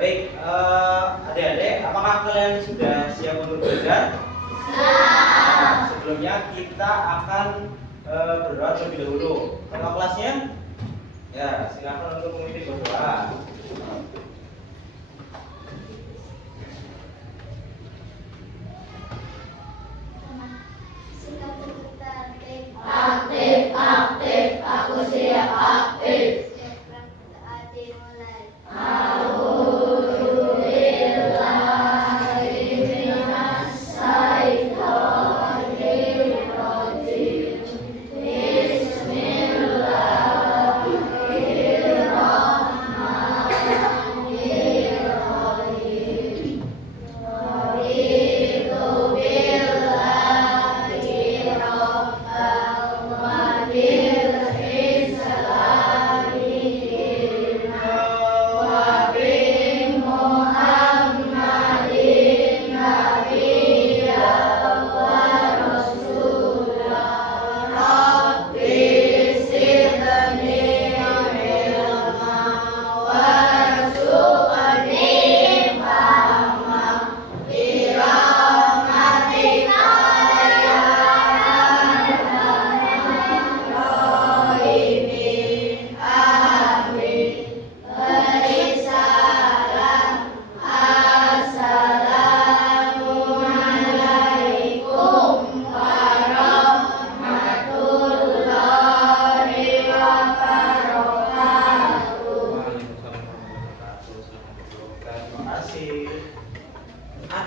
Baik, adik-adik, apakah kalian sudah siap untuk belajar? Sebelumnya kita akan berdoa terlebih dahulu. Ketua kelasnya? Ya, silakan untuk mengikuti berdoa. Aktif, aku siap aktif.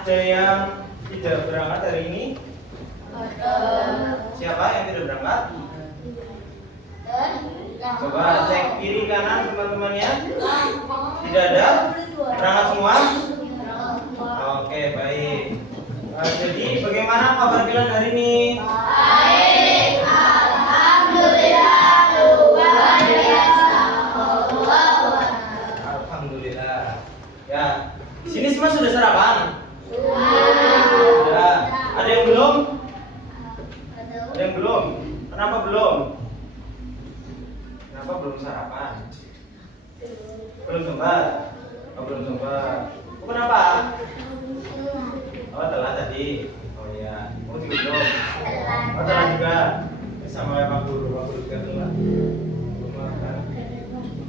Ada yang tidak berangkat hari ini? Siapa yang tidak berangkat? Coba cek kiri kanan teman-temannya. Tidak ada? Berangkat semua? Oke, baik. Jadi bagaimana kabar kalian hari ini? Baik, alhamdulillah, luar biasa. Alhamdulillah. Ya, di sini semua sudah sarapan? Ya. Ada yang belum? Ada yang belum? Kenapa belum? Kenapa belum sarapan? Belum sempat? Oh, belum sempat. Oh, kenapa? Oh, telat tadi. Oh iya. Oh, juga belum. Oh, telat juga. Sama kayak Pak Guru juga telat. Belum makan.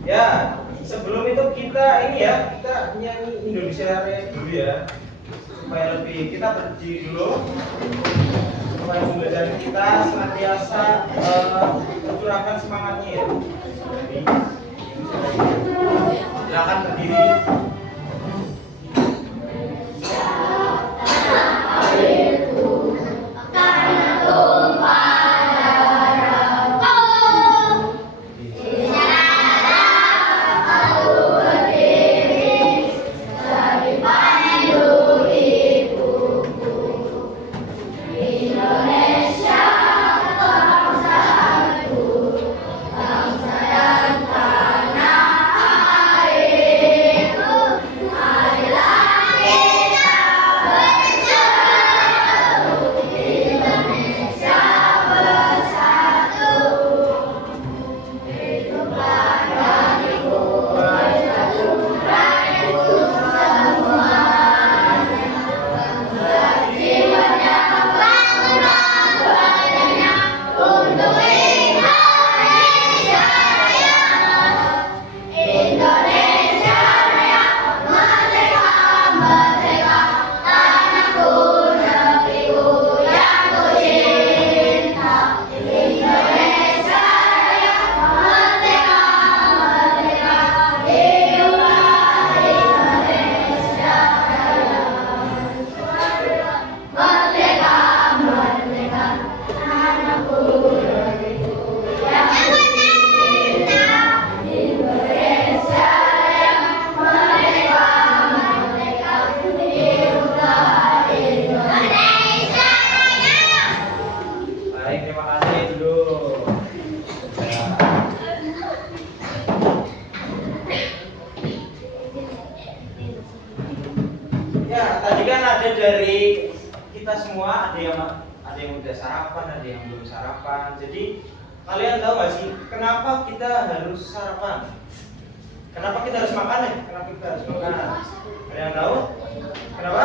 Ya, sebelum itu kita nyanyi Indonesia Raya dulu ya. Supaya lebih kita berdiri dulu. Supaya pembelajaran kita senantiasa mencurahkan semangatnya ya. Jadi, silakan berdiri. Dari kita semua ada yang udah sarapan, ada yang belum sarapan. Jadi kalian tahu nggak sih kenapa kita harus sarapan? Kenapa kita harus makan nih? Kenapa kita harus makan? Ada yang tahu? Kenapa?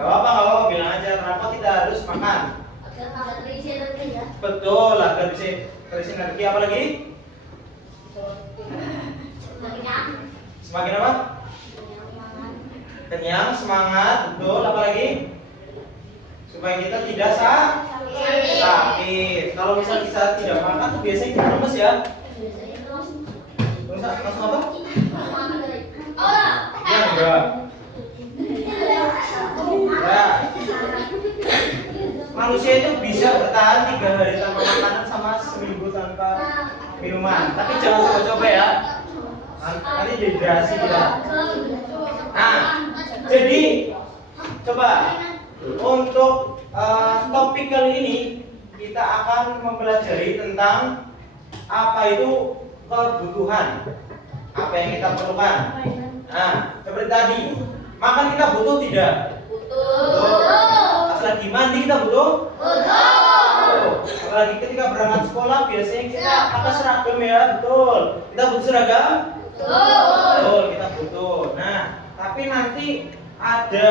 Gak apa-apa, bilang aja. Kenapa kita harus makan? Betul, agar bisa terisi energi. Apa lagi? Semakin apa? Kenyang, semangat. Betul, apa lagi? Supaya kita tidak sakit. Kalau misal kita tidak makan tuh biasanya kita lemes ya. Langsung apa? Ya enggak. Ya. Manusia itu bisa bertahan 3 hari tanpa makanan sama seminggu tanpa minuman. Tapi jangan coba-coba ya. Nanti dehidrasi kita. Nah, jadi coba untuk topik kali ini kita akan mempelajari tentang apa itu kebutuhan, apa yang kita perlukan. Nah, seperti tadi, makan kita butuh tidak? Butuh. Pas lagi mandi kita butuh? Butuh. Apalagi ketika berangkat sekolah biasanya kita pakai seragam ya, betul. Kita butuh seragam? Betul, kita butuh. Nah, tapi nanti ada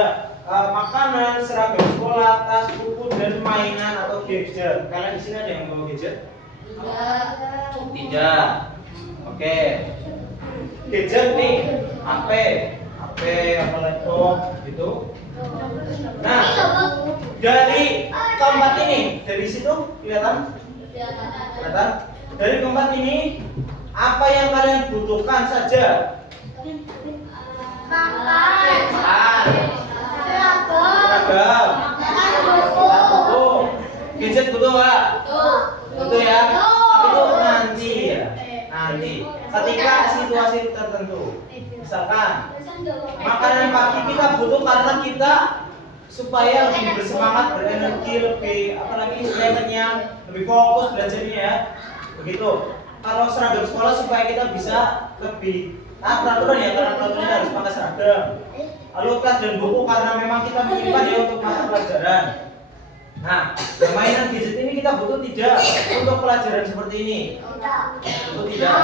makanan, seragam sekolah, tas, buku, dan mainan atau gadget. Kalian di sini ada yang bawa gadget? Tidak. Oke. Gadget nih, HP, apa laptop, gitu. Nah, dari keempat ini, dari situ kelihatan? Kelihatan? Dari keempat ini, apa yang kalian butuhkan saja? Seragam. Butuh. Gadget butuh nggak? Butuh ya. Tapi itu nanti ya. Nanti. Ketika situasi tertentu. Misalkan makanan pagi kita butuh karena kita supaya lebih bersemangat, berenergi, lebih apalagi supaya kenyang, lebih fokus belajarnya ya. Begitu. Kalau seragam sekolah supaya kita bisa lebih peraturan ya, karena peraturannya harus pakai seragam. Lalu tas dan buku karena memang kita menyimpan ya untuk mata pelajaran. Nah, mainan gadget ini kita butuh tidak untuk pelajaran seperti ini? Butuh tidak?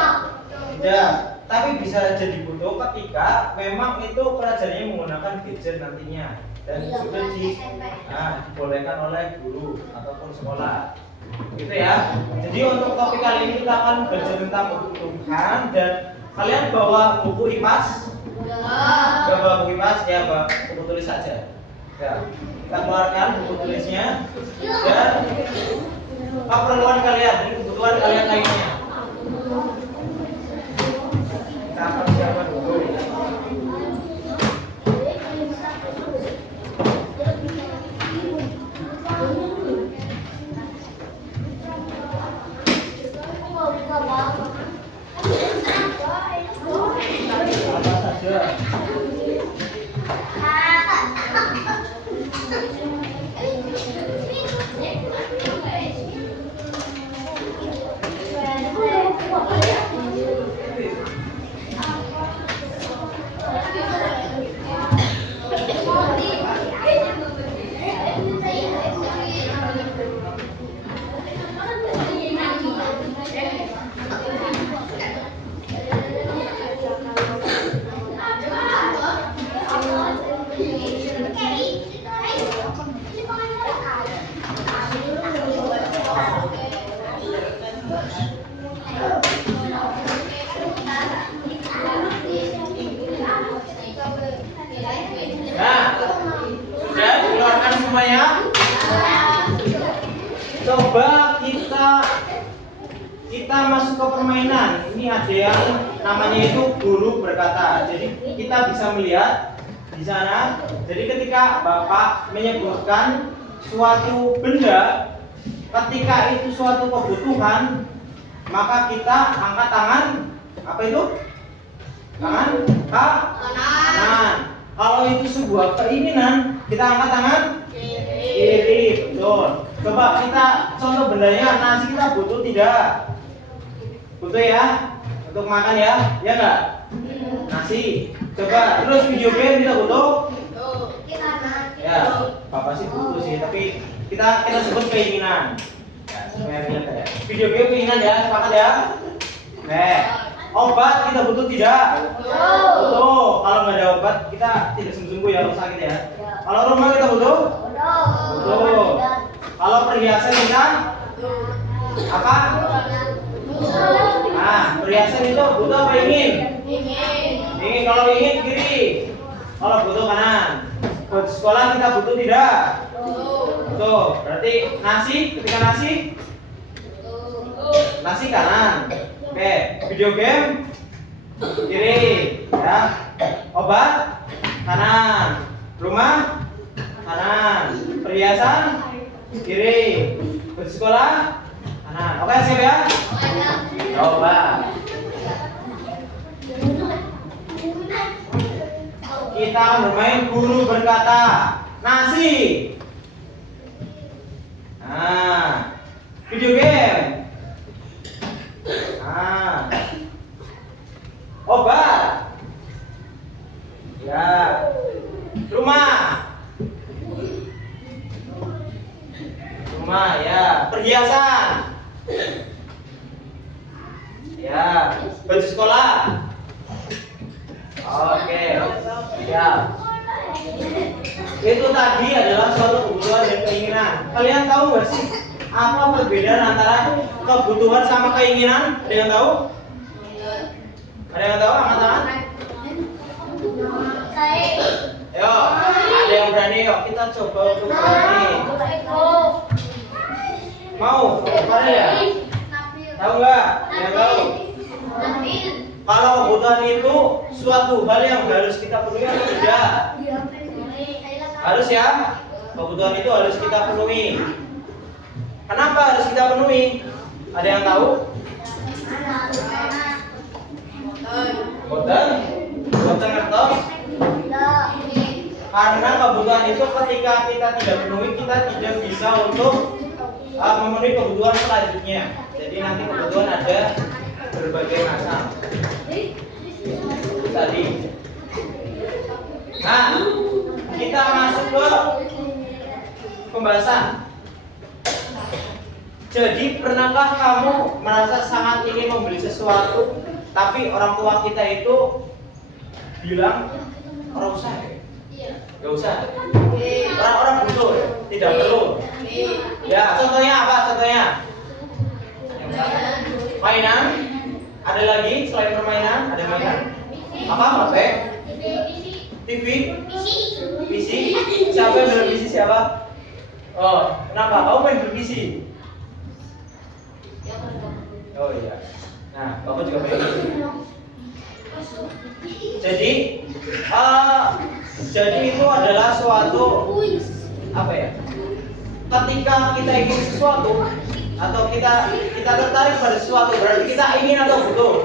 Tidak. Tapi bisa jadi butuh ketika memang itu pelajarannya menggunakan gadget nantinya dan sudah dibolehkan oleh guru ataupun sekolah. Gitu ya. Jadi untuk topik kali ini kita akan belajar tentang kebutuhan dan kalian bawa buku IPAS? Gak bawa buku IPAS ya, bawa buku tulis saja. Ya, kita keluarkan buku tulisnya dan keperluan kalian, ini kebutuhan kalian lainnya. Kita persiapkan dulu. Apa saja? Semuanya, coba kita masuk ke permainan. Ini ada yang namanya itu guru berkata. Jadi kita bisa melihat di sana. Jadi ketika Bapak menyebutkan suatu benda, ketika itu suatu kebutuhan, maka kita angkat tangan. Apa itu? Tangan kanan. Kalau itu sebuah keinginan, kita angkat tangan kiri. Betul. Coba kita contoh bendanya, nasi kita butuh tidak? Butuh ya? Untuk makan ya? Ya enggak? Nasi. Coba terus video game kita butuh? Ya, Bapak sih butuh sih, tapi kita sebut keinginan. Ya, Video game keinginan ya, sepakat ya? Obat kita butuh tidak? Butuh. Kalau nggak ada obat kita tidak sembuh ya, kalau sakit ya. Kalau rumah kita butuh? Butuh. Kalau perhiasan kita apa? Nah, perhiasan itu butuh apa ingin? Ingin. Kalau ingin kiri. Kalau butuh kanan. Buat sekolah kita butuh tidak? Butuh. Berarti nasi, ketika nasi kanan. Oke, video game kiri, ya. Obat kanan, rumah kanan, perhiasan kiri, bersekolah kanan. Oke, siap ya? Coba. Kita akan bermain guru berkata nasi. Nah, video game. Nah, obat. Ya. Rumah. Rumah ya. Perhiasan. Ya. Baju sekolah. Oke. Ya. Itu tadi adalah suatu kebutuhan dan keinginan. Kalian tahu nggak sih apa perbedaan antara kebutuhan sama keinginan? Ada yang tahu? Ada yang tahu? Angkat tangan. Ayo, ada yang berani? Yuk kita coba untuk berani. Mau? Mana ya? Tahu nggak? Yang tahu? Kalau kebutuhan itu suatu hal yang harus kita penuhi atau tidak? Harus ya. Kebutuhan itu harus kita penuhi. Kenapa harus kita penuhi? Ada yang tahu? Boten? Boten ngertos? Karena kebutuhan itu ketika kita tidak penuhi, kita tidak bisa untuk memenuhi kebutuhan selanjutnya. Jadi nanti kebutuhan ada berbagai macam. Tadi. Nah, kita masuk ke pembahasan. Jadi pernahkah kamu merasa sangat ingin membeli sesuatu, tapi orang tua kita itu bilang nggak usah, nggak usah. Orang-orang butuh, tidak perlu. Ya, contohnya apa? Contohnya mainan. Ada lagi selain permainan? Ada mainan? Apa? HP? TV? PC? Siapa yang beli PC? Siapa? Oh, kenapa? Kamu main beli PC? Oh iya. Nah, Bapak juga pengen. Jadi itu adalah suatu apa ya? Ketika kita ingin sesuatu atau kita tertarik pada sesuatu, berarti kita ingin atau butuh?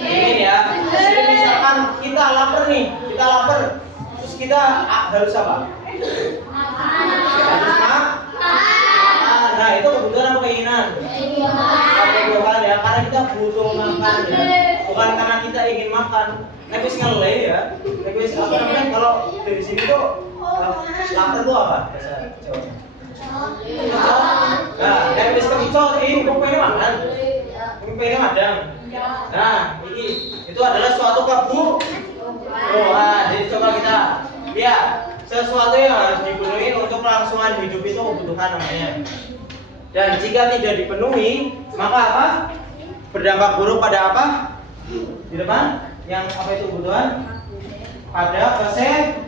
Ingin ya. Jadi misalkan kita lapar nih, terus kita harus apa? Harus makan. Nah, itu kebutuhan apa keinginan? Kebutuhan ya, karena kita butuh makan ya. Bukan karena kita ingin makan. Tapi ngeleleh ya. Tapi apa namanya kalau dari sini tuh lapar tuh apa? Nah, yang bisa kecoh ini pengen makan. Pengen madang. Nah, ini itu adalah suatu kebutuhan. Jadi coba kita lihat sesuatu yang harus dipenuhi untuk kelangsungan hidup itu kebutuhan namanya. Dan jika tidak dipenuhi, maka apa? Berdampak buruk pada apa? Di depan? Yang apa itu kebutuhan? Pada kesehatan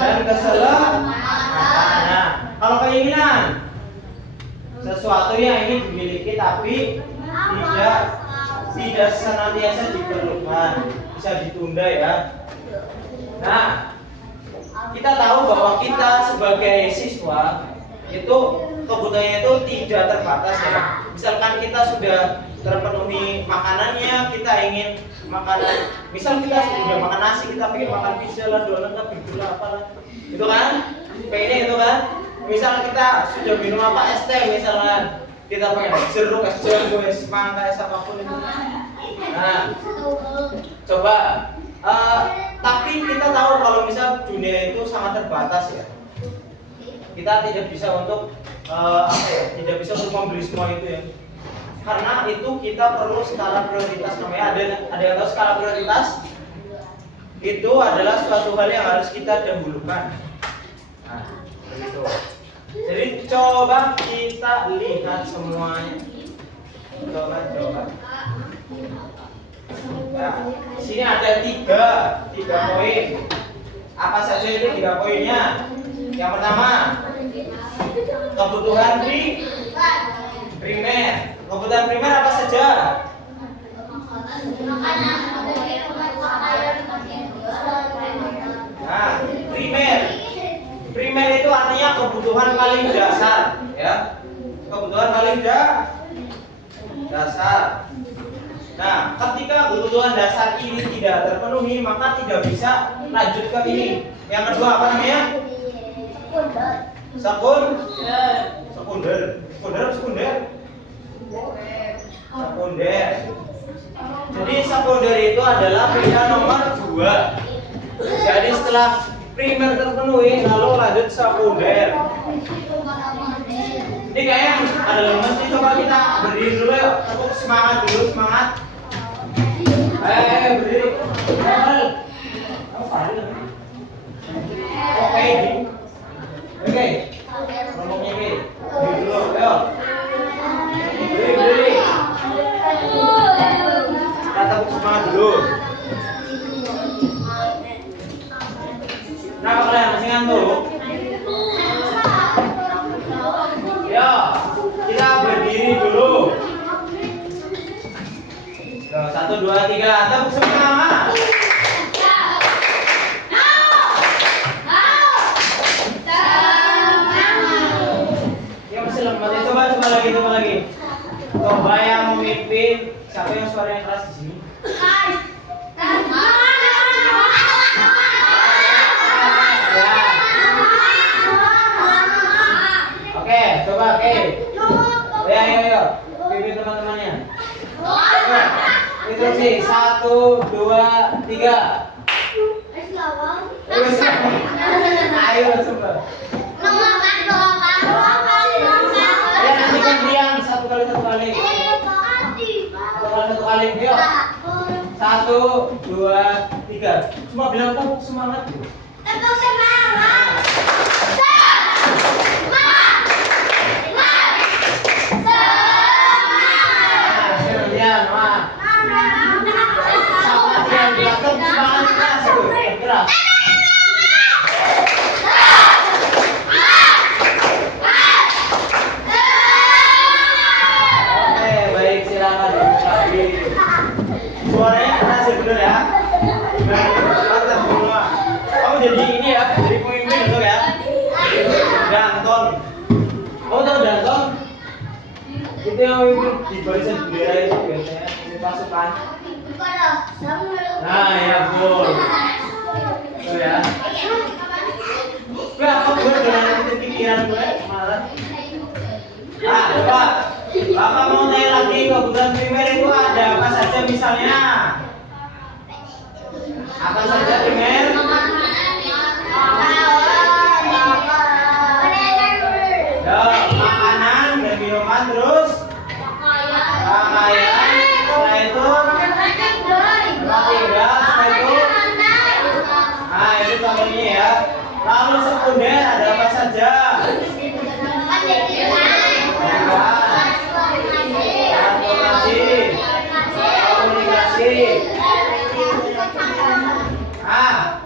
dan keselamatan. Nah, kalau keinginan, sesuatu yang ingin dimiliki tapi tidak senantiasa diperlukan, bisa ditunda ya. Nah, kita tahu bahwa kita sebagai siswa itu kebutuhannya itu tidak terbatas ya. Misalkan kita sudah terpenuhi makanannya, kita ingin makanan, misal kita sudah makan nasi, kita pengen makan pizza lah, donat lah, bihun lah, apalah, itu kan, pengennya itu kan. Misal kita sudah minum apa, es teh misalkan, kita pengen jeruk, es jambu, es mangga, es apapun itu. Nah, coba, tapi kita tahu kalau misal dunia itu sangat terbatas ya. Kita tidak bisa untuk apa ya, tidak bisa untuk membeli semua itu ya. Karena itu kita perlu skala prioritas. Namanya ada yang tahu skala prioritas? Itu adalah suatu hal yang harus kita dahulukan. Nah, begitu. Jadi coba kita lihat semuanya. Coba. Ya, di sini ada tiga poin. Apa saja itu 3 poinnya? Yang pertama, kebutuhan primer. Kebutuhan primer apa saja? Nah, primer itu artinya kebutuhan paling dasar, ya. Kebutuhan paling dasar. Nah, ketika kebutuhan dasar ini tidak terpenuhi, maka tidak bisa lanjut ke ini. Yang kedua apa namanya? Sekunder. Jadi sekunder itu adalah pilihan nomor 2. Jadi setelah primer terpenuhi, lalu lanjut sekunder. Ini kayaknya ada lemes nih, coba kita berdiri dulu yuk. Tepuk semangat dulu, semangat. Berdiri. Oke. Kelompoknya ini. Berdiri dulu, ayo. Berdiri. Kita tepuk semangat dulu. Kenapa kalian masih ngantuk? Ya, kita berdiri dulu. 1, 2, 3, tepuk semangat. Ya masih lemah. Coba lagi. Coba yang memimpin. Siapa yang suaranya keras di sini? Oke. Ayo. Pimpin teman-temannya. Itu sih 1, 2, 3. Ayo coba. Ya nanti gantian satu kali. Yuk. 1, 2, 3. Semua bilang tepuk semangat. Suaranya keras ya, bener ya. Mantap semua. Kamu jadi ini ya, jadi pemimpin betul ya. Danton. Kamu tahu Danton? Itu yang memimpin di barisan bendera itu biasanya ini pasukan. Nah ya betul. Betul ya. Gue apa gue dengan pikiran gue malah. Coba. Bapak mau tanya lagi, kebutuhan primer itu ada apa saja misalnya? Apa saja primer? Ya, makanan dan minuman, terus pakaian, setelah itu tinggal, setelah itu nah itu contohnya ya. Lalu sekunder ada apa saja? Komunikasi.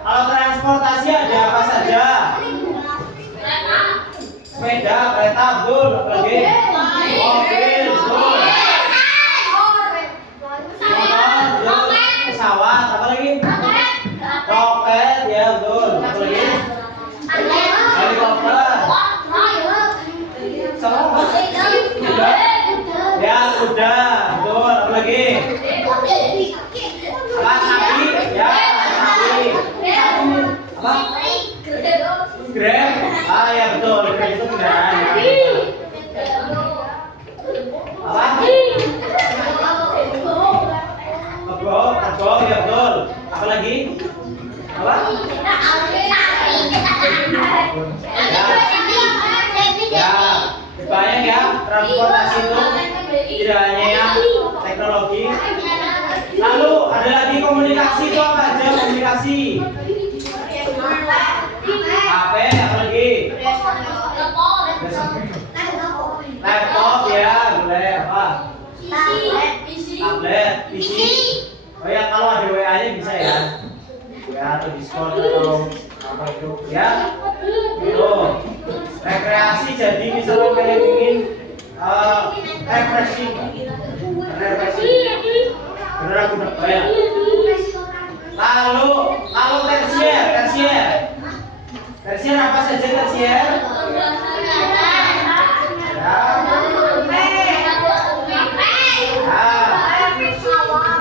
Kalau transportasi ada apa saja? Sepeda, kereta, betul. Apalagi? Mobil, betul. Motor, betul. Pesawat, apa lagi? Roket, ya betul. Apalagi? Helikopter. Sama kuda. Ya kuda, betul. Apalagi? Sapi, ya sapi. Apa? Grab. Ya betul. Grab itu kendaraan. Apa? Kebok, ya betul. Apa lagi? Apa? Ya, Komunikasi itu apa aja? Komunikasi. HP, apa lagi? Laptop ya, boleh apa? Tablet, PC. Oh ya, kalau ada WA-nya bisa ya. WA atau Discord atau apa itu ya. Itu. Rekreasi jadi misalnya kalian ingin refreshing. Bener aku udah bayar. Lalu tersier apa saja tersier?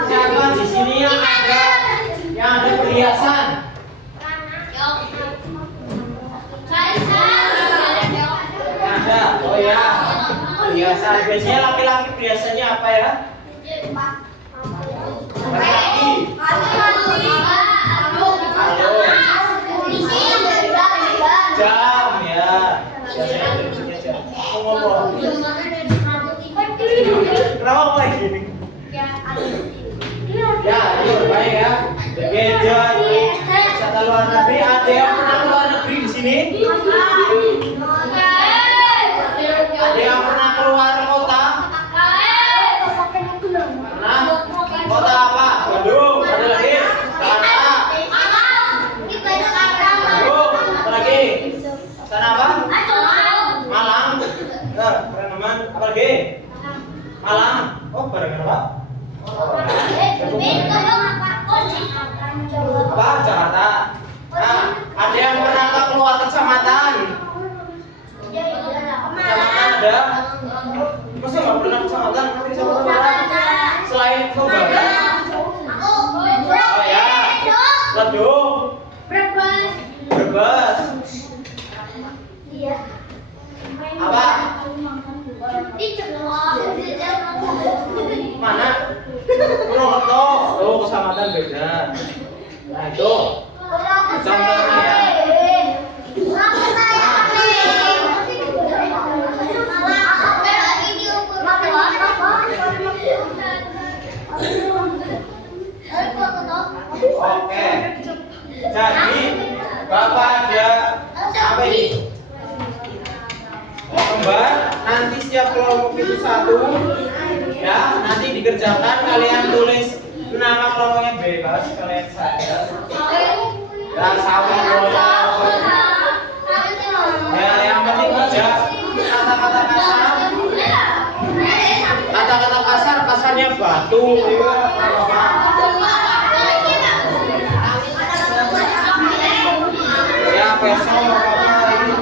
Siapa di sini yang ada perhiasan? Ada. Oh ya. Perhiasan. Biasanya laki-laki perhiasannya apa ya? Laki-laki. Jam ya. Biasanya punya jam. Ngomong. Kenapa kok kayak gini? Ya, ini baik ya. Gereja, wisata luar negeri. Ada yang pernah keluar negeri di sini? Ada yang pernah keluar kota? Pernah? Kota apa? Bandung. Ada lagi? Jakarta. Bandung. Apa lagi? Sana apa? Malang. Benar, keren teman. Apa lagi? Malang. Oh, barengan apa? Apa? Jakarta. Nah, ada yang pernah keluar kecamatan? Kecamatan ada? Masa nggak pernah kecamatan? Kecamatan mana? Selain Kembangan? Oh ya, Ledung, Brebes. Apa? Mana? Purwokerto. Oh, kecamatan beda. Nah itu contohnya ya. Oke. Jadi Bapak ada apa ini? Kembar. Nanti setiap kelompok itu satu. Ya, nanti dikerjakan kalian tulis nama kelompoknya bebas kalian saja. Dan sama ya, yang penting aja kata-kata kasar. Kata-kata kasar, kasarnya batu, ya. Ya, besok apa ini?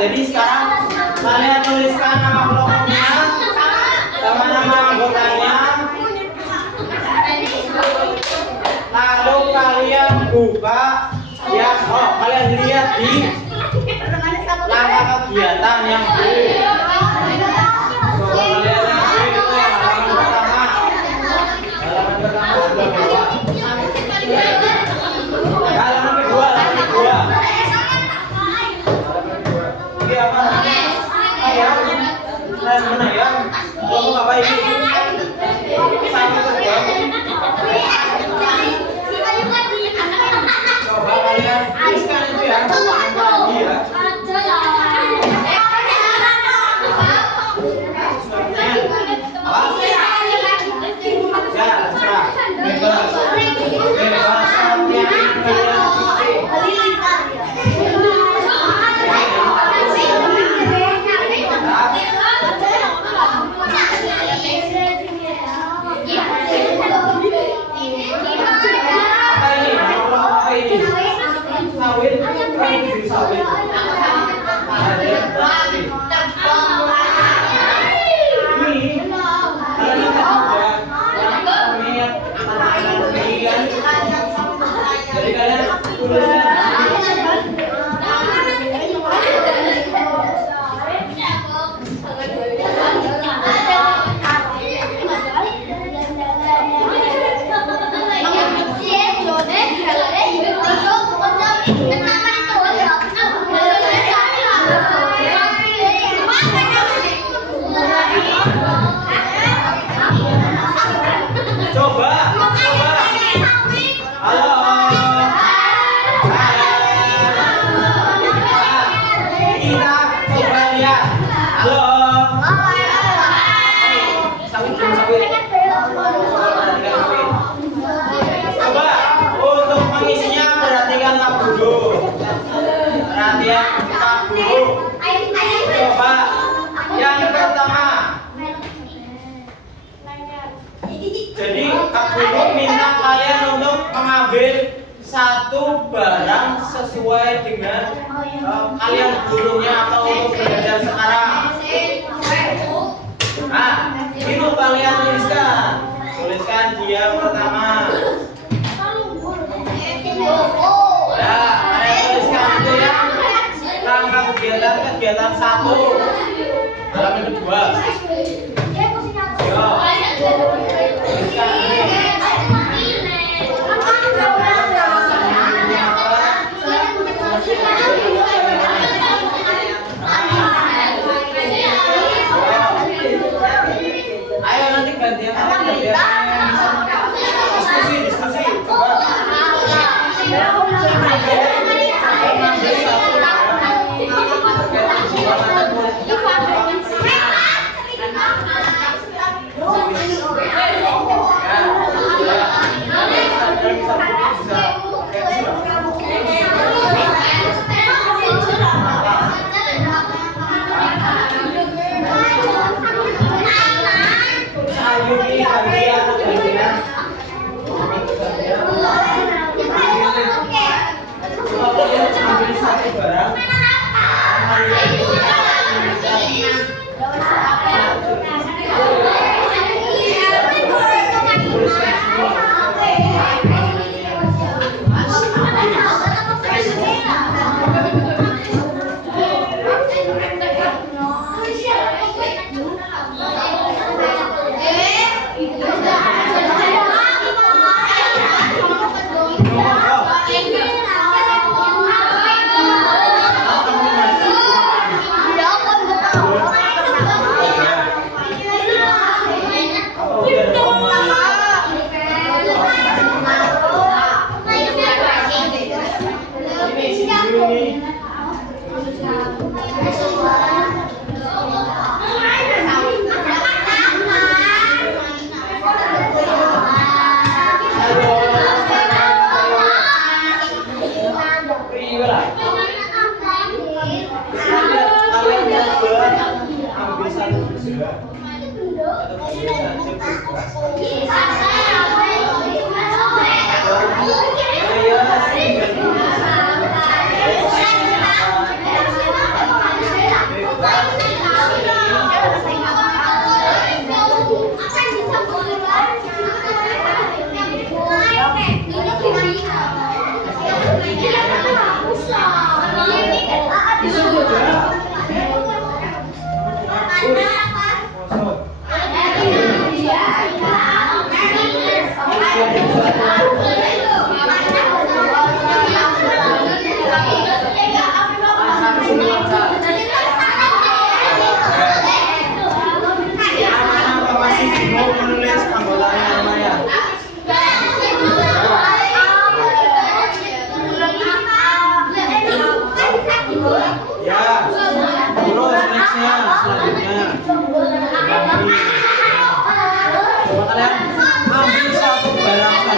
Jadi sekarang kalian tuliskan nama kelompoknya sama nama anggotanya. Lalu kalian buka ya, kalian lihat di langkah kegiatan yang B. Coba kalian meminta kalian untuk mengambil satu barang sesuai dengan kalian gurunya atau untuk belajar sekarang. Nah, itu kalian tuliskan dia pertama. Ya, kalian tuliskan itu ya. Rangka kegiatan 1. Halaman kedua. Yo. Tuliskan ini. Ayo nanti gantian diskusi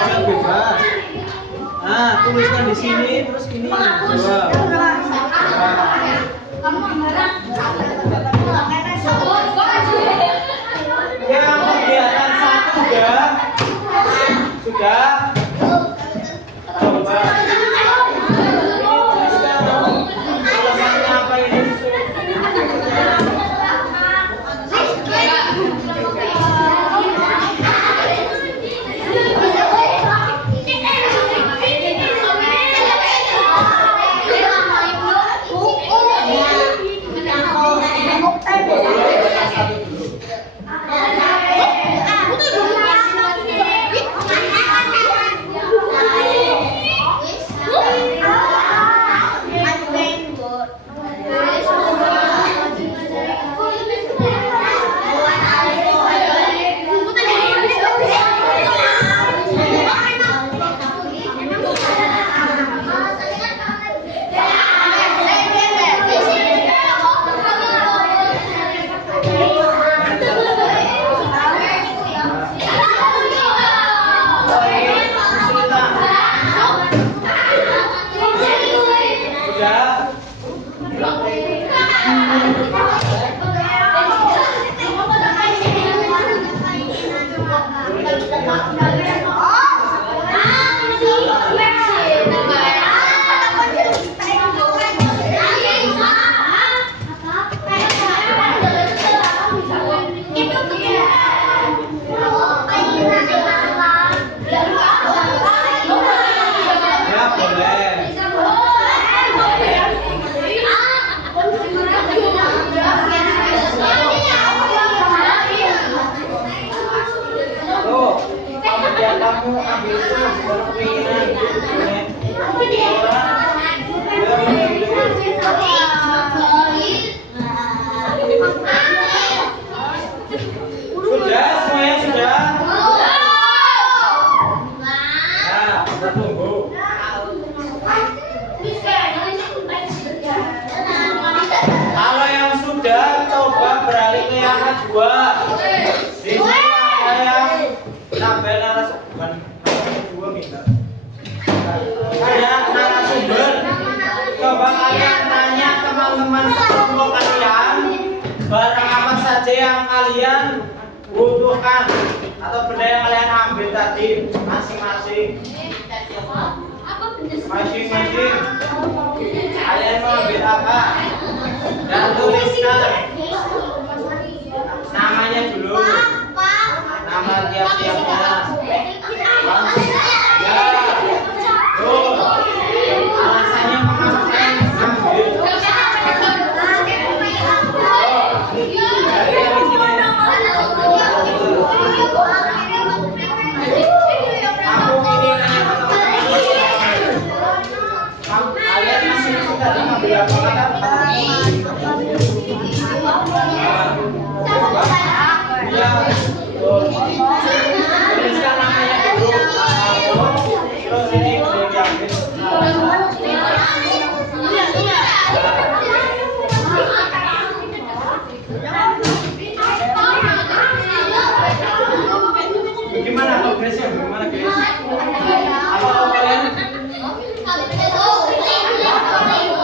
coba. Tuliskan di sini terus ini dua. Yang kegiatan 1 ya. Sudah. Coba. Tuliskan alasannya apa ini? beralih ke yang kedua. Di sini ada yang tabel narasumber. Dua minta. Ada narasumber. Coba kalian tanya teman-teman sekelompok kalian barang apa saja yang kalian butuhkan atau benda yang kalian ambil tadi masing-masing. Masing-masing. Kalian mau ambil apa? Dan tuliskan namanya dulu. Nama tiap-tiapnya. Ya. Tuh. Alasannya mengapa kalian ambil? Kalian masing-masing tadi ngambil apa kata? Iya. Tuliskan namanya dulu. Terus ini boleh diambil. Gimana progresnya? Gimana guys? Apa kalian?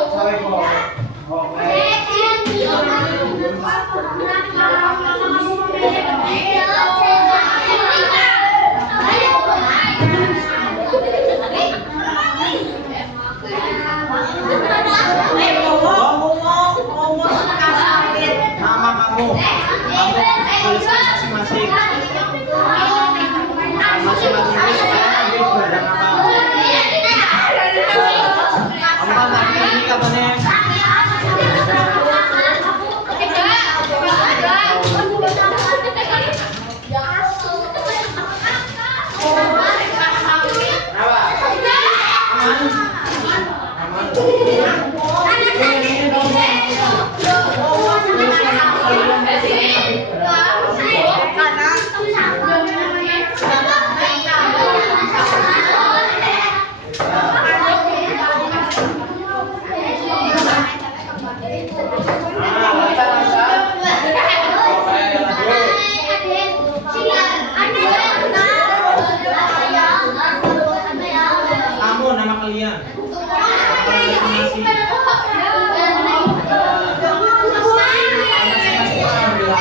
Sampai mau. Oke. Nama kamu tuliskan masing-masing. Masing-masing tulis kalian ambil barang apa? Kamu kan tadi ini katanya. Kamu nama kalian. Masing-masing ambil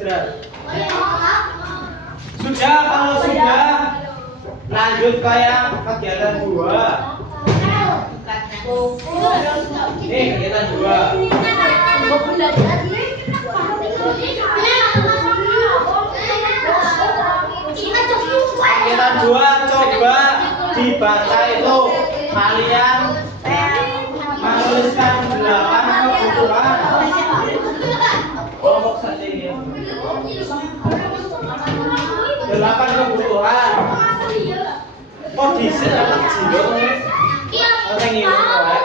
Istirahat. Sudah, kalau sudah lanjut ke yang kegiatan 2. Nih, kegiatan 2. Kegiatan 2 coba dibaca itu kalian menuliskan 8 kebutuhan. Kelompok saja ini ya. 8 kebutuhan. Kok diisi anak jiwa nih? Orang ini kok.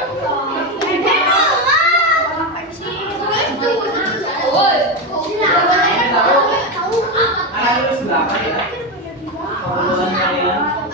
Anak itu 8 ya. Kebutuhan kalian.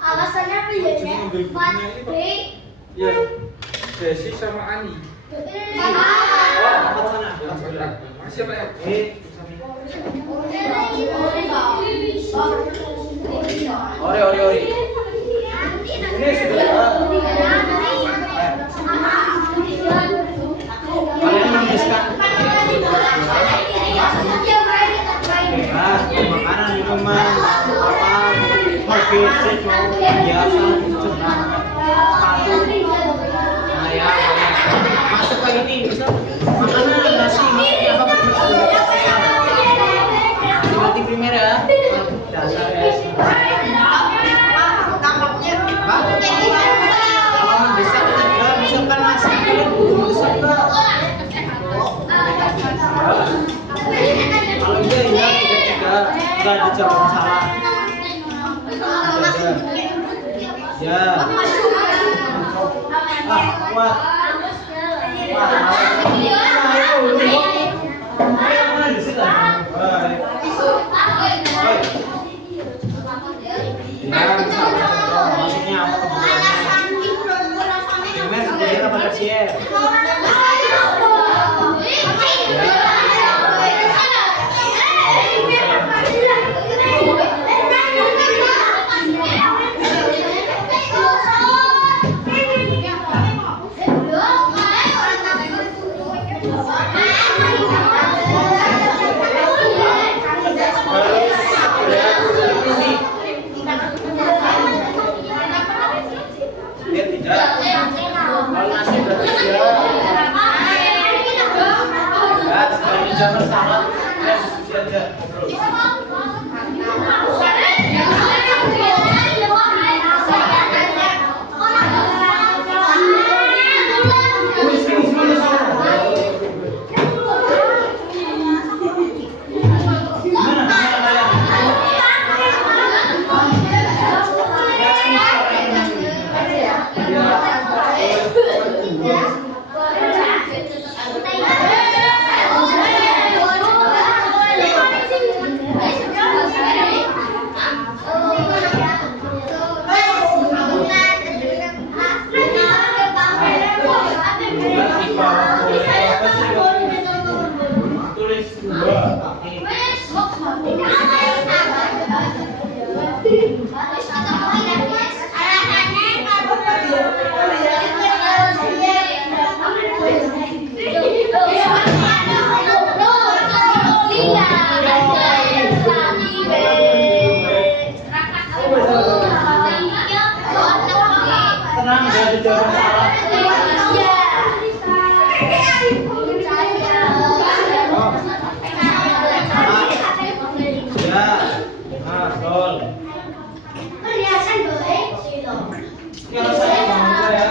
Alasannya apa ya? Ya, Desi sama Ani. Siapa ya? Ori. Ini sudah. Kalian menuliskan makanan, minuman, apa, mobil, jet, biasa, jenang, sepatu. Nah ya, masuk ke ini bisa makanan, nasi, apa dasar ya. Kalau mendesak juga misalkan nasi mendesak enggak? Kalau iya iya tidak enggak ada jawab salah. Ya. Kuat. Dia tidak. Kalau nasi berarti dia. Ya, sekarang jangan salah. Ya, dia terus. Tulis dua. Tenang, gak ada jawab salah. Ya, nah, sol. Kalau saya mau ya.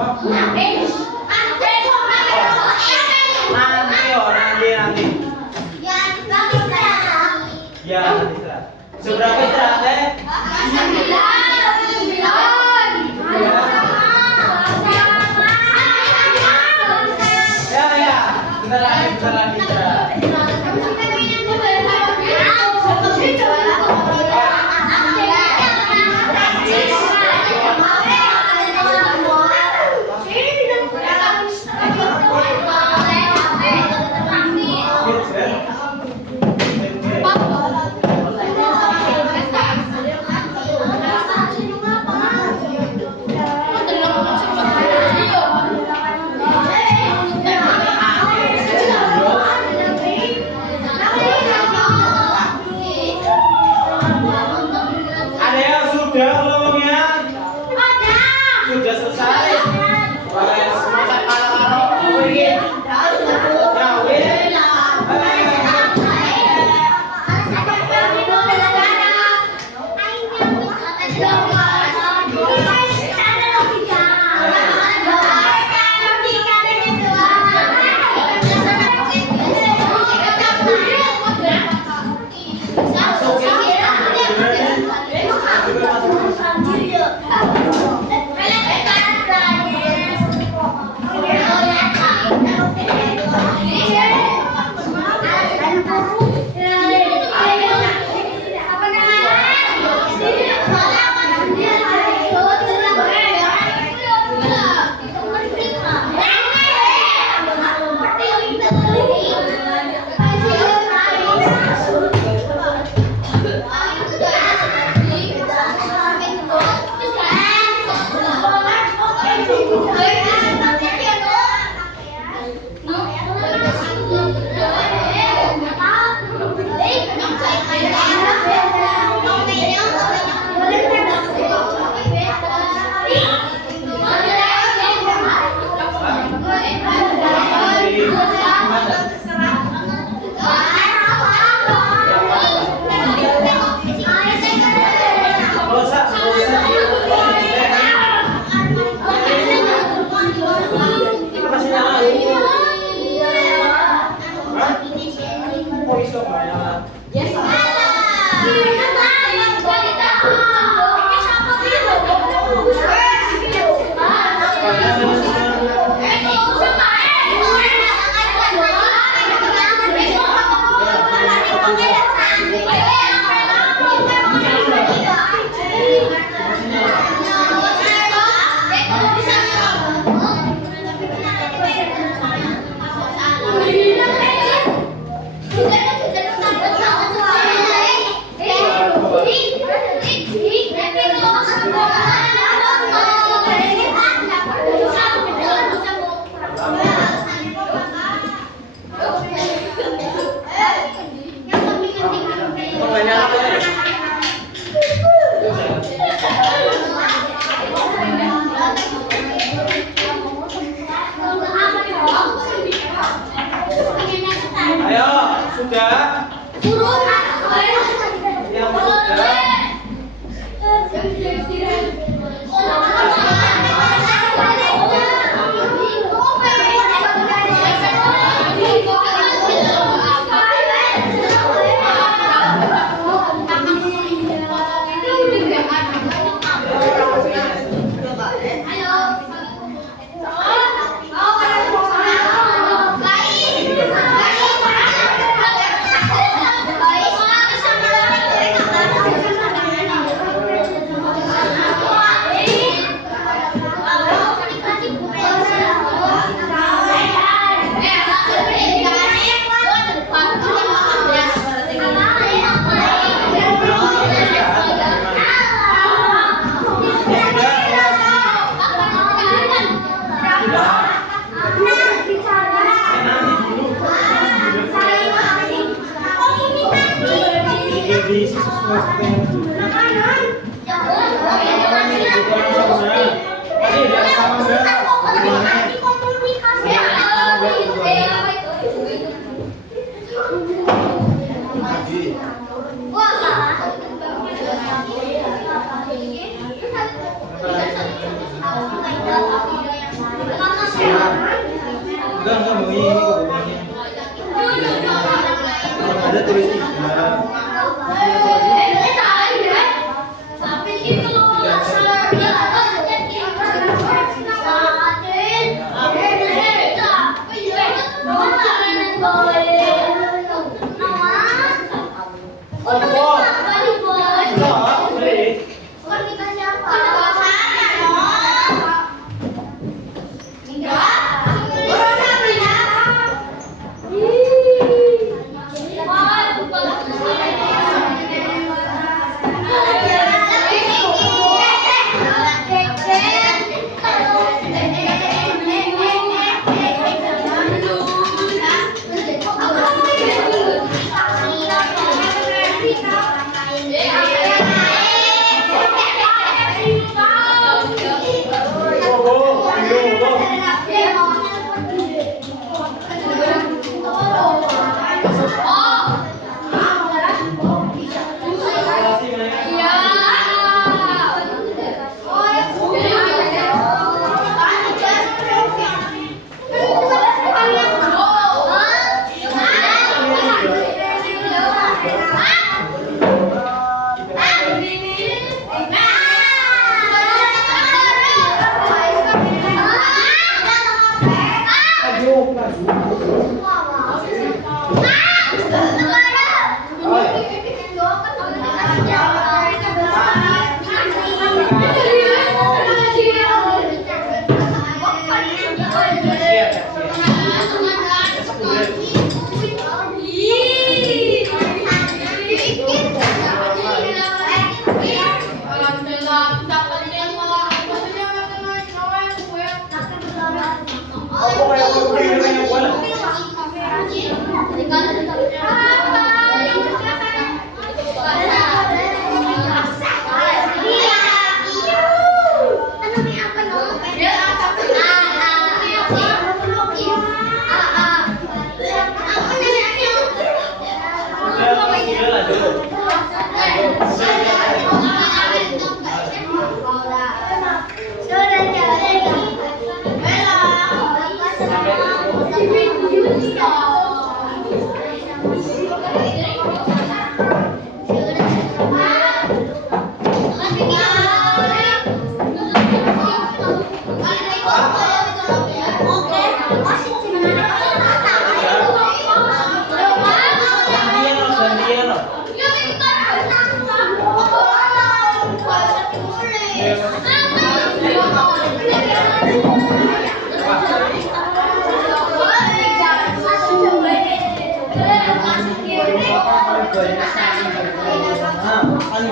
Apa? Nanti. Ya, nanti istirahat. Seberapa istirahatnya? Ya. Bentar lagi istirahat. Ada yang sudah belumnya? Sudah selesai. Wes masak karo-karo kowe iki. Ya wis. Ayo, sudah. Yang sudah.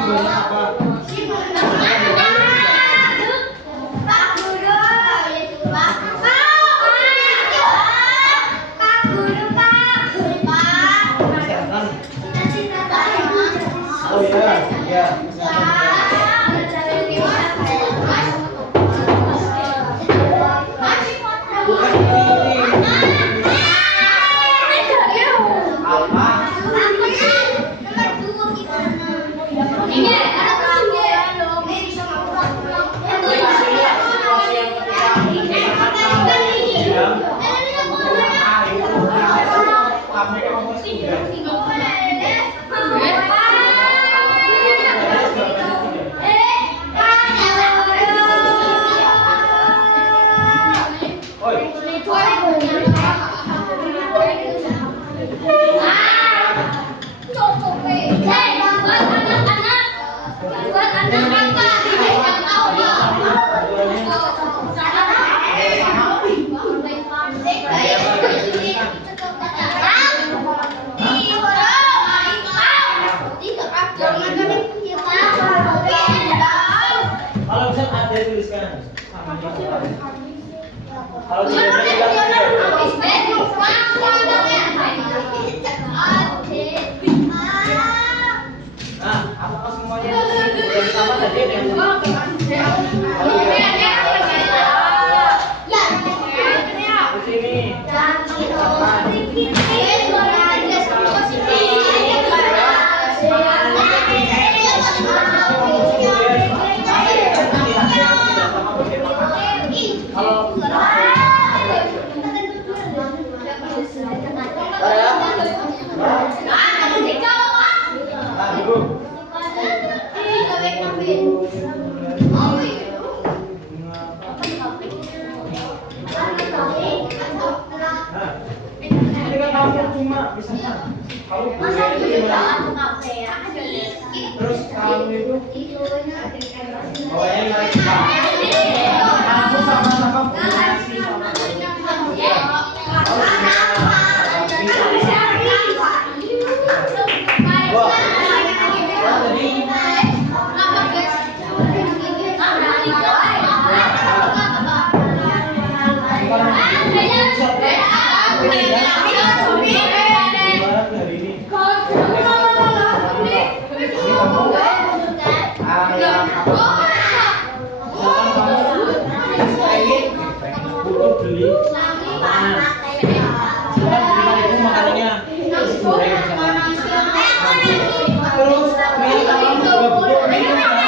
tujuannya apa? Oh iya, iya, kesehatan. Bukan ini. Apa? Kalau bisa ada tuliskan. Kalau tidak nah, apakah semuanya sudah sama tadi ada yang di sini? Ini kan kamu cuma misalkan kamu terus kamu itu yang naik kamu sama kamu komunikasi sama beli makanannya goreng terus kamu juga butuh nasi gorengnya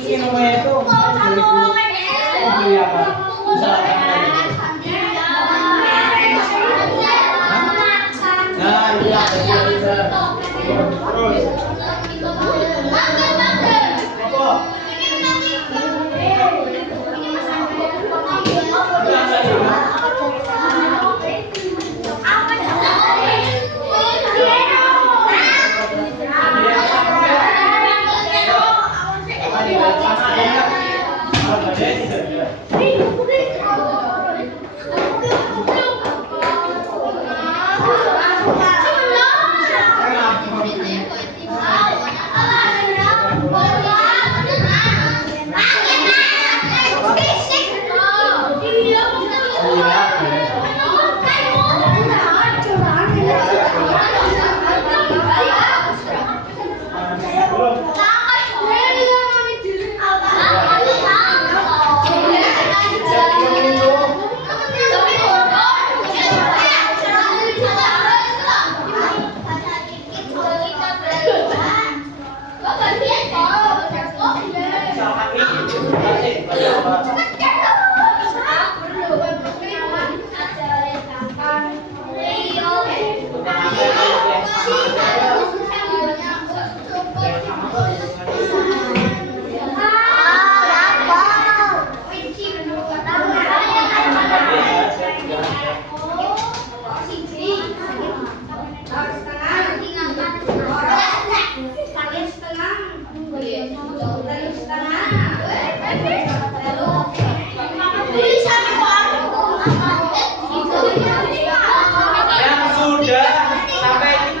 itu namanya itu beli apa misalkan nah iya terus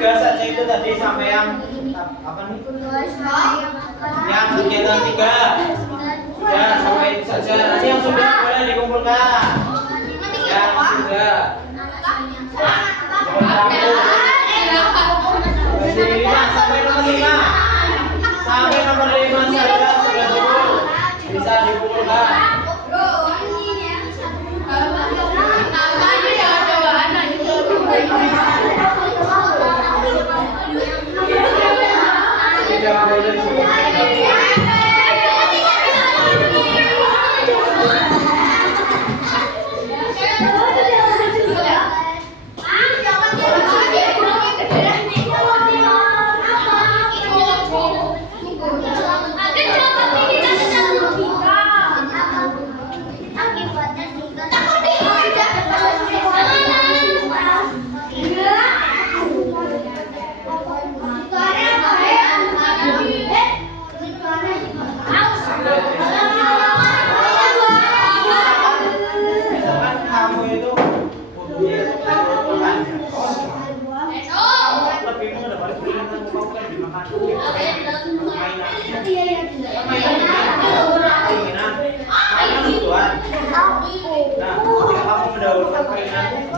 3 saja itu tadi sampai yang apa nih? Yang kegiatan 3. Ya, sampai itu saja. Nanti yang sudah boleh dikumpulkan. Ya, sudah. Sampai nomor 5. Sampai nomor 5 saja sudah cukup. Bisa dikumpulkan. Tidak boleh. Misalkan kamu itu lebih mengedepankan pilihan kamu kan dimakan keinginan kebutuhan. Nah, ketika kamu mendahulukan keinginan ya.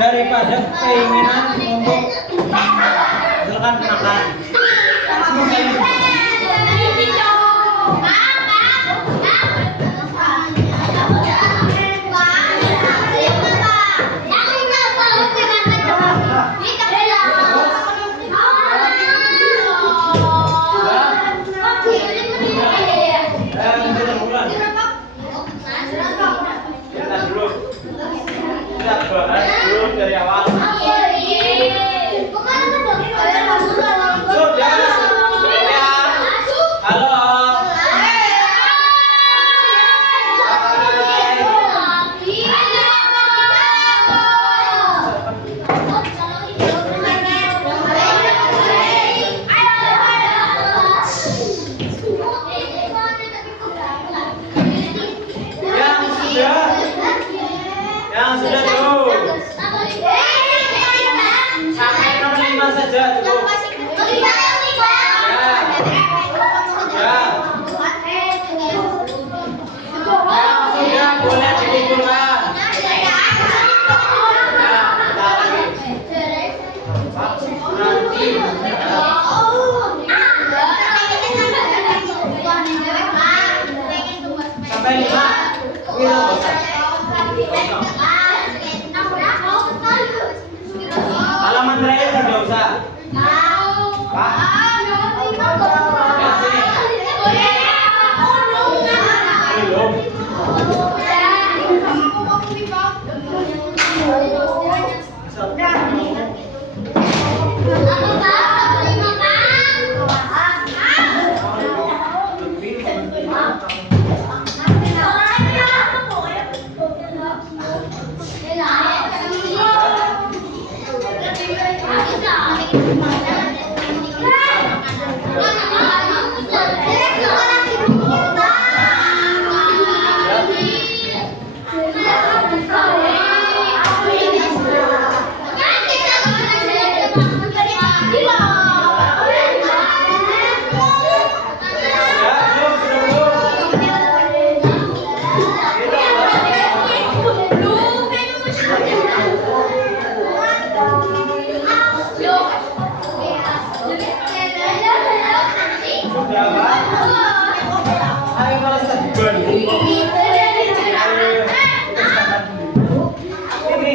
Daripada keinginan untuk misalkan makan. Dari awal. Sudah. Ya.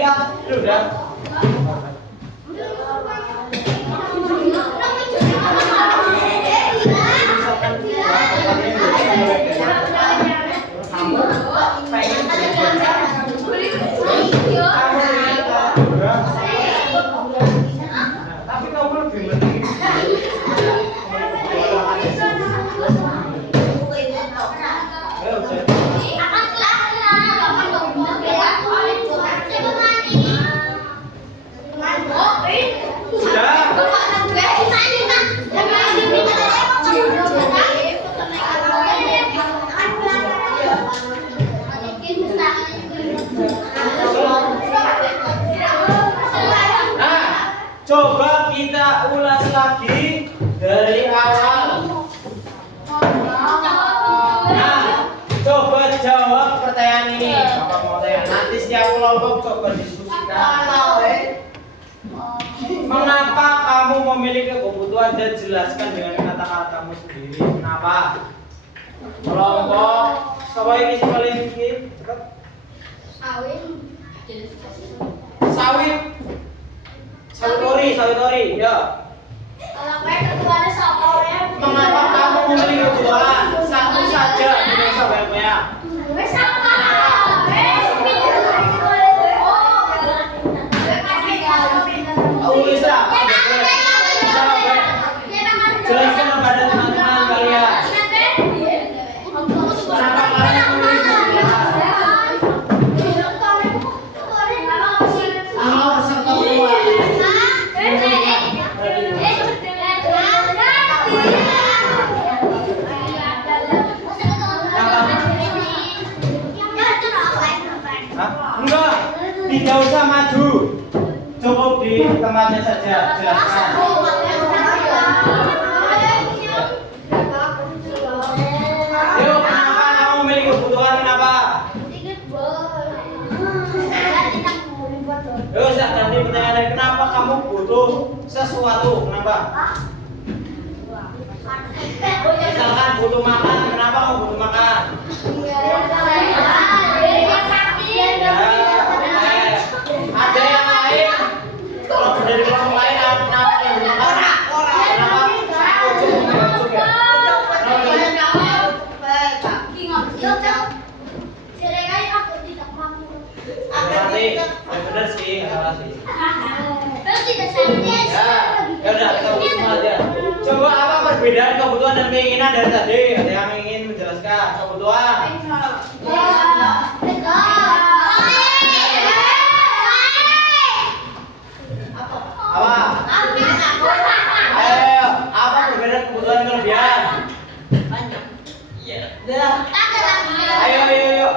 Iya, udah. Kamu pengen tapi kamu lebih penting. Coba kita ulas lagi dari awal. Nah, coba jawab pertanyaan ini. Bapak mau tanya. Nanti setiap kelompok coba diskusikan. Mengapa kamu memiliki kebutuhan dan jelaskan dengan kata-katamu sendiri. Kenapa? Kelompok. Coba ini sekalian bikin. Cepat. Sawit. Sawitori, ya. Mengapa kamu memiliki kebutuhan? Satu saja, tidak usah banyak-banyak. Bisa. Jelaskan kepada teman-teman kalian. Kenapa kalian memiliki kebutuhan? Kalau peserta keluar. Enggak, tidak usah maju. Cukup di tempatnya saja. Jelaskan. Yuk, kenapa kamu memiliki kebutuhan? Kenapa? Yuk, saya ganti pertanyaan. Kenapa kamu butuh sesuatu? Kenapa? Misalkan butuh makan. Kenapa kamu butuh makan? Ada yang lain? Kalau dari kelompok lain, kenapa yang butuh makan? Kenapa? Berarti, benar sih, salah sih. Ya udah, kita urus semua aja. Coba apa perbedaan kebutuhan dan keinginan dari tadi? Ada yang ingin menjelaskan kebutuhan? Apa? Ayo, apa perbedaan kebutuhan dan kelebihan? Ayo.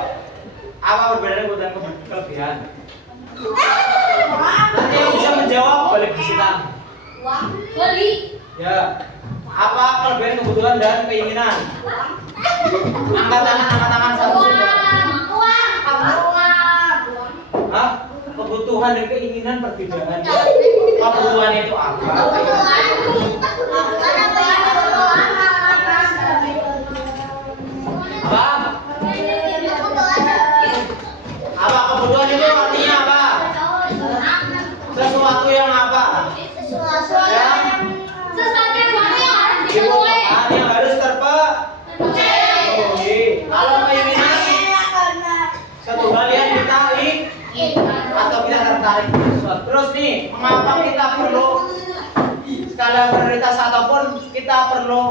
Apa perbedaan kebutuhan dan kelebihan? Nanti yang bisa menjawab balik ke sini. Ya. Apa kelebihan kebutuhan dan keinginan? Angkat tangan satu saja. Hah? Kebutuhan dan keinginan perbedaan. Kebutuhan itu apa? Apa kebutuhan itu artinya apa? Sesuatu yang apa? Yang harus terpenuhi. Kalau keinginan satu hal yang kita atau kita tertarik sesuatu. Terus nih, mengapa kita perlu skala prioritas ataupun kita perlu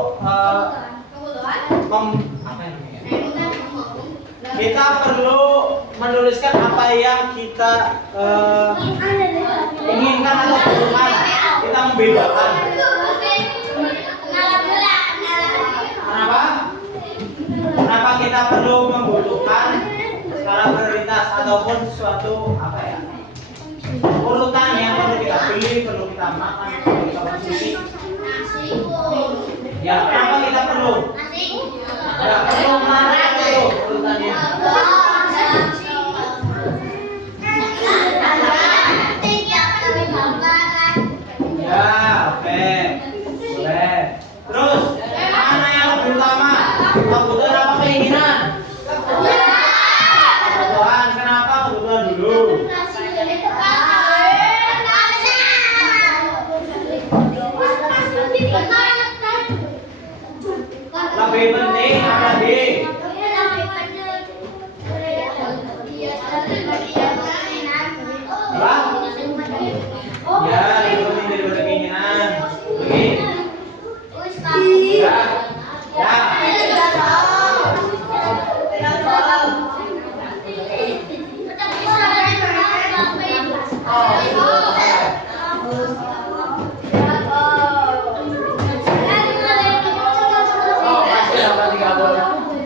kita perlu menuliskan apa yang kita inginkan atau butuhkan. Kita membedakan. Kenapa kita perlu membutuhkan skala prioritas ataupun sesuatu apa ya? Urutan yang perlu kita beli, perlu kita makan, perlu kita konsumsi. Ya, kenapa kita perlu? Ya, perlu mana itu urutannya? Ya, oke. Boleh. Terus, mana yang lebih utama? Kebutuhan apa keinginan? Kebutuhan. Kenapa kebutuhan dulu?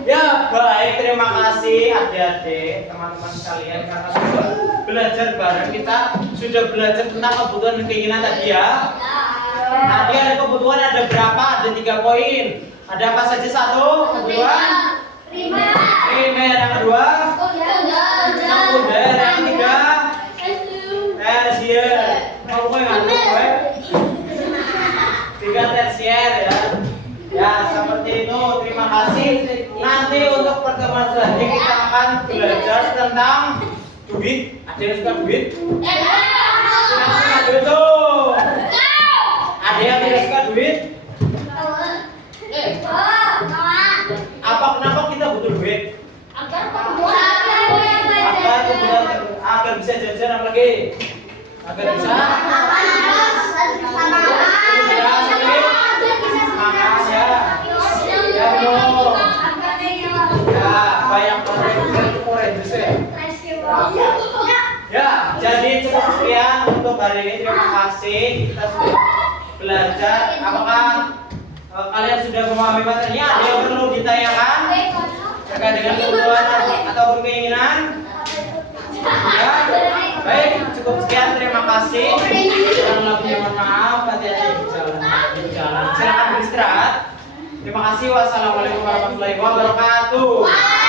Ya baik, terima kasih adik-adik, teman-teman sekalian karena sudah belajar bareng, kita sudah belajar tentang kebutuhan dan keinginan tadi ya. Tadi ada kebutuhan ada berapa? Ada 3 poin. Ada apa saja? 1 kebutuhan primer, yang kedua sekunder, yang ketiga tersier. Mau gue ngantuk gue? 3 tersier ya. Ya seperti itu. Terima kasih. Nanti untuk pertemuan selanjutnya kita akan belajar tentang duit. Ada yang suka duit? Yang suka duit tuh. Ada yang tidak suka duit? Kenapa kita butuh duit? Agar bisa jajan apa lagi? Agar bisa makan ya. Ya belum. Ya banyak orange ya. Ya, jadi cukup sekian untuk hari ini. Terima kasih. Kita sudah belajar. Apakah kalian sudah memahami materinya? Ada yang perlu ditanyakan terkait dengan kebutuhan ataupun keinginan? Ya, baik, cukup sekian. Terima kasih. Kurang lebihnya mohon maaf. Hati-hati di jalan. Silakan beristirahat. Terima kasih. Wassalamualaikum warahmatullahi wabarakatuh.